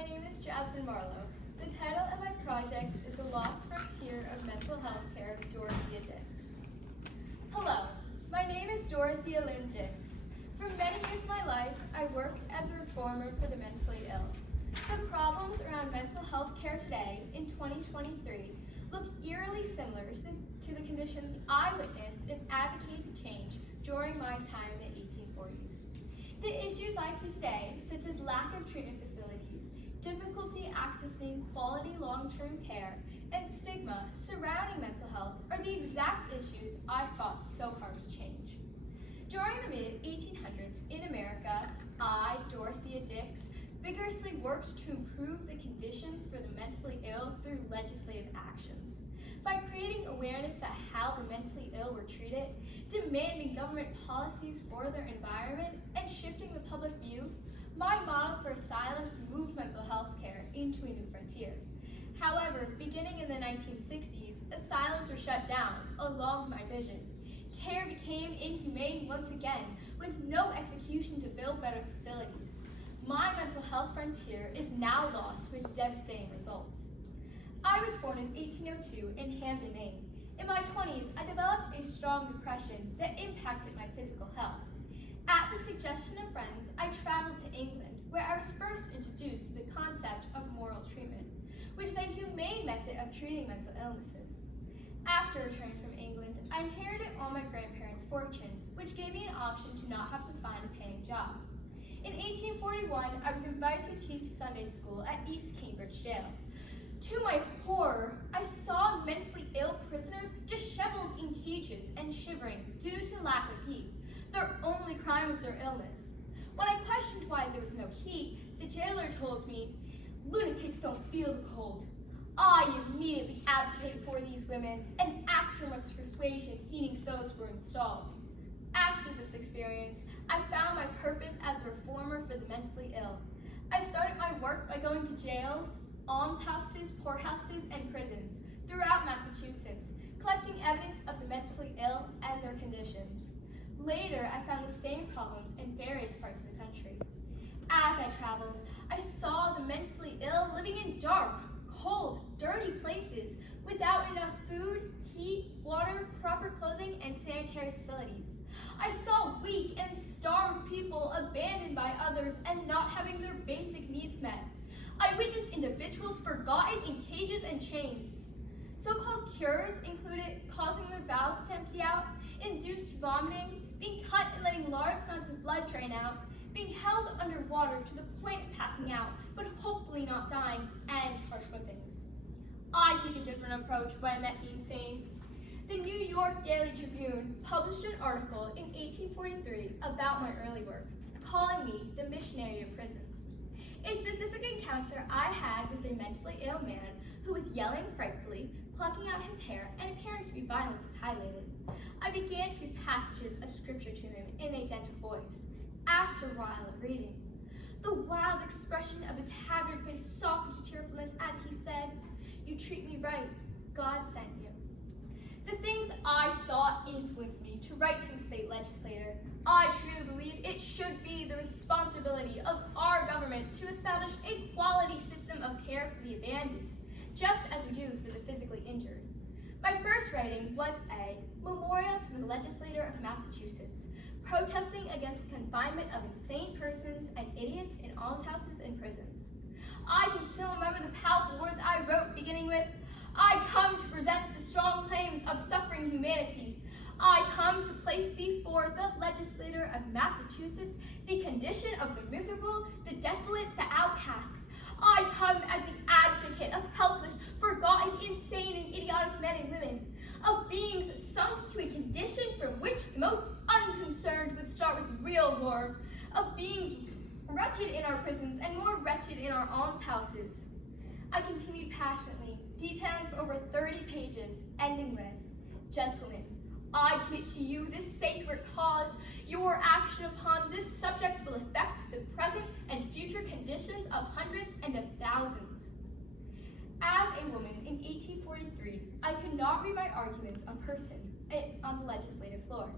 my name is Jasmine Marlow. The title of my project is The Lost Frontier of Mental Health Care, Dorothea Dix. Hello, my name is Dorothea Lynn Dix. For many years of my life, I worked as a reformer for the mentally ill. The problems around mental health care today in 2023 look eerily similar to the conditions I witnessed and advocated to change during my time in the 1840s. The issues I see today, such as lack of treatment facilities, difficulty accessing quality long-term care, and stigma surrounding mental health, are the exact issues I fought so hard to change. During the mid-1800s in America, I, Dorothea Dix, vigorously worked to improve the conditions for the mentally ill through legislative actions. By creating awareness about how the mentally ill were treated, demanding government policies for their environment, and shifting the public view, my model for asylums moved mental health care into a new frontier. However, beginning in the 1960s, asylums were shut down, along with my vision. Care became inhumane once again, with no execution to build better facilities. My mental health frontier is now lost with devastating results. I was born in 1802 in Hampden, Maine. In my 20s, I developed a strong depression that impacted my physical health. At the suggestion of friends, I traveled to England, where I was first introduced to the concept of moral treatment, which is a humane method of treating mental illnesses. After returning from England, I inherited all my grandparents' fortune, which gave me an option to not have to find a paying job. In 1841, I was invited to teach Sunday school at East Cambridge Jail. To my horror, I saw mentally ill prisoners disheveled in cages and shivering due to lack of heat. Their only crime was their illness. When I questioned why there was no heat, the jailer told me, "Lunatics don't feel the cold." I immediately advocated for these women, and after much persuasion, heating stoves were installed. After this experience, I found my purpose as a reformer for the mentally ill. I started my work by going to jails, almshouses, poorhouses, and prisons throughout Massachusetts, collecting evidence of the mentally ill and their conditions. Later, I found the same problems in various parts of the country. As I traveled, I saw the mentally ill living in dark, cold, dirty places without enough food, heat, water, proper clothing, and sanitary facilities. I saw weak and starved people abandoned by others and not having their basic needs met. I witnessed individuals forgotten in cages and chains. So-called cures included causing their bowels to empty out, induced vomiting, being cut and letting large amounts of blood drain out, being held underwater to the point of passing out, but hopefully not dying, and harsh whippings. I took a different approach when I met the insane. The New York Daily Tribune published an article in 1843 about my early work, calling me the missionary of prisons. A specific encounter I had with a mentally ill man who was yelling frightfully, plucking out his hair, and appearing to be violent is highlighted. I began to read passages of scripture to him in a gentle voice. After a while of reading, the wild expression of his haggard face softened to tearfulness as he said, "You treat me right. God sent you." The things I saw influenced me to write to the state legislator. I truly believe it should be the responsibility of our government to establish a quality system of care for the abandoned, just as we do for the physically injured. My first writing was a memorial to the legislator of Massachusetts, protesting against the confinement of insane persons and idiots in almshouses and prisons. I can still remember the powerful words I wrote, beginning with, "I come to present the strong claims of suffering humanity. I come to place before the legislator of Massachusetts the condition of the miserable, the desolate, the outcast. I come as the advocate of helpless, forgotten, insane, and idiotic men and women, of beings sunk to a condition from which the most unconcerned would start with real horror, of beings wretched in our prisons and more wretched in our almshouses." I continued passionately, detailing for over 30 pages, ending with, "Gentlemen, I commit to you this sacred cause. Your action upon this subject will affect the present and future conditions of hundreds and of thousands." As a woman in 1843, I could not read my arguments on the legislative floor,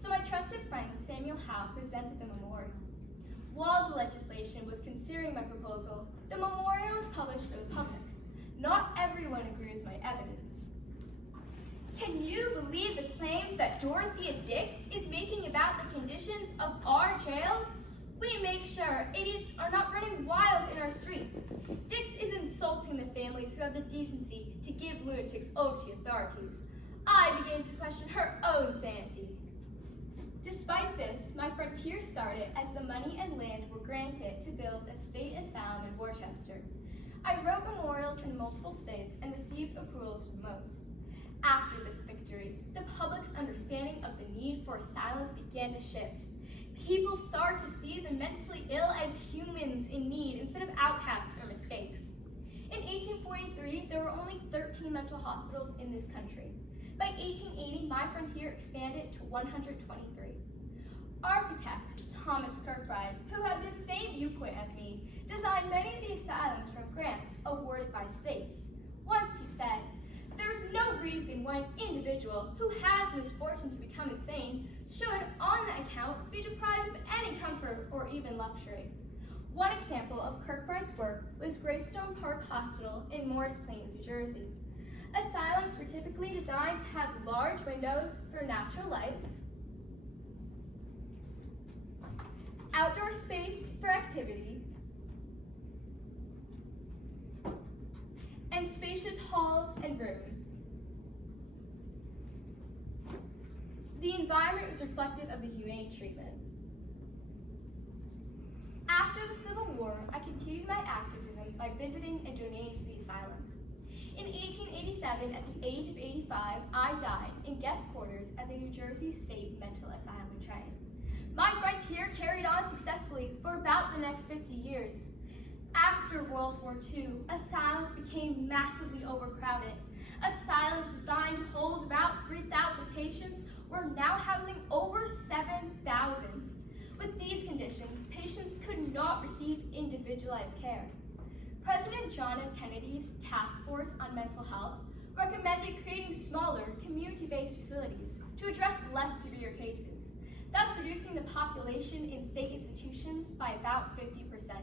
so my trusted friend Samuel Howe presented the memorial. While the legislation was considering my proposal, the memorial was published for the public. Not everyone agreed with my evidence. Can you believe the claims that Dorothea Dix is making about the conditions of our jails? We make sure idiots are not running wild in our streets. Dix is insulting the families who have the decency to give lunatics over to the authorities. I begin to question her own sanity. Despite this, my frontier started as the money and land were granted to build a state asylum in Worcester. I wrote memorials in multiple states and received approvals from most. After this victory, the public's understanding of the need for asylums began to shift. People started to see the mentally ill as humans in need instead of outcasts or mistakes. In 1843, there were only 13 mental hospitals in this country. By 1880, my frontier expanded to 123. Architect Thomas Kirkbride, who had the same viewpoint as me, designed many of the asylums from grants awarded by states. Once he said, "There's no reason why an individual who has the misfortune to become insane should, on that account, be deprived of any comfort or even luxury." One example of Kirkbride's work was Greystone Park Hospital in Morris Plains, New Jersey. Asylums were typically designed to have large windows for natural lights, outdoor space for activity, and spacious halls and rooms. The environment was reflective of the humane treatment. After the Civil War, I continued my activism by visiting and donating to the asylums. In 1887, at the age of 85, I died in guest quarters at the New Jersey State Mental Asylum in Trenton. My frontier carried on successfully for about the next 50 years. After World War II, asylums became massively overcrowded. Asylums designed to hold about 3,000 patients were now housing over 7,000. With these conditions, patients could not receive individualized care. President John F. Kennedy's Task Force on Mental Health recommended creating smaller, community-based facilities to address less severe cases, thus reducing the population in state institutions by about 50%.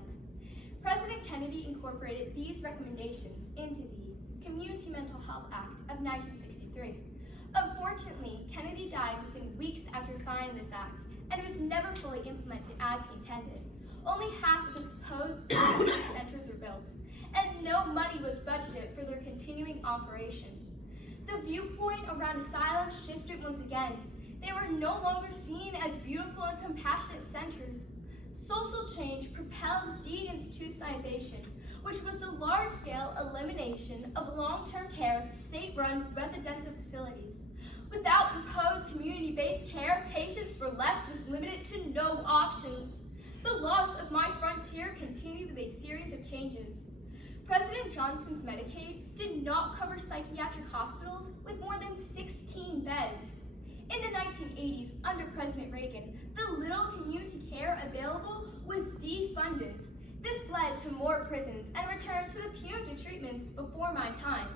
President Kennedy incorporated these recommendations into the Community Mental Health Act of 1963. Unfortunately, Kennedy died within weeks after signing this act, and it was never fully implemented as he intended. Only half of the proposed community centers were built, and no money was budgeted for their continuing operation. The viewpoint around asylums shifted once again. They were no longer seen as beautiful and compassionate centers. Social change propelled deinstitutionalization, which was the large-scale elimination of long-term care, state-run residential facilities. Without proposed community-based care, patients were left with limited to no options. The loss of my frontier continued with a series of changes. President Johnson's Medicaid did not cover psychiatric hospitals with more than 16 beds. In the 1980s, under President Reagan, the little community care available was defunded. This led to more prisons and returned to the punitive treatments before my time.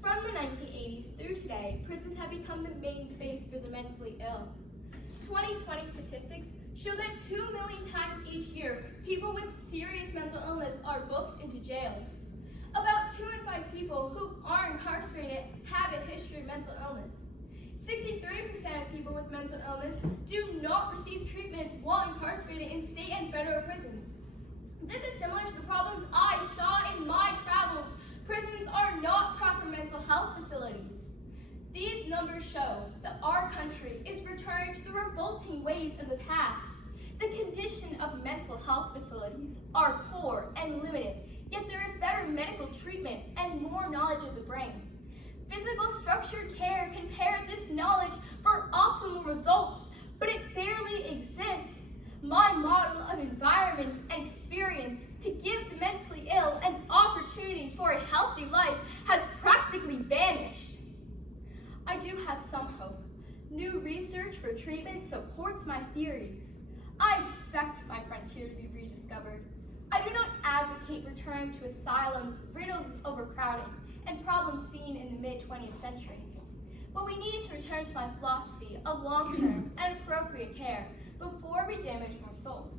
From the 1980s through today, prisons have become the main space for the mentally ill. 2020 statistics show that 2 million times each year, people with serious mental illness are booked into jails. About 2 in 5 people who are incarcerated have a history of mental illness. 63% of people with mental illness do not receive treatment while incarcerated in state and federal prisons. This is similar to the problems I saw in my travels. Prisons are not proper mental health facilities. These numbers show that our country is returning to the revolting ways of the past. The condition of mental health facilities are poor and limited, yet there is better medical treatment and more knowledge of the brain. Physical structured care can pair this knowledge for optimal results, but it barely exists. My model of environment and experience to give the mentally ill an opportunity for a healthy life has practically vanished. I do have some hope. New research for treatment supports my theories. I expect my frontier to be rediscovered. I do not advocate returning to asylums riddled with overcrowding and problems seen in the mid-20th century. But we need to return to my philosophy of long-term and appropriate care before we damage more souls.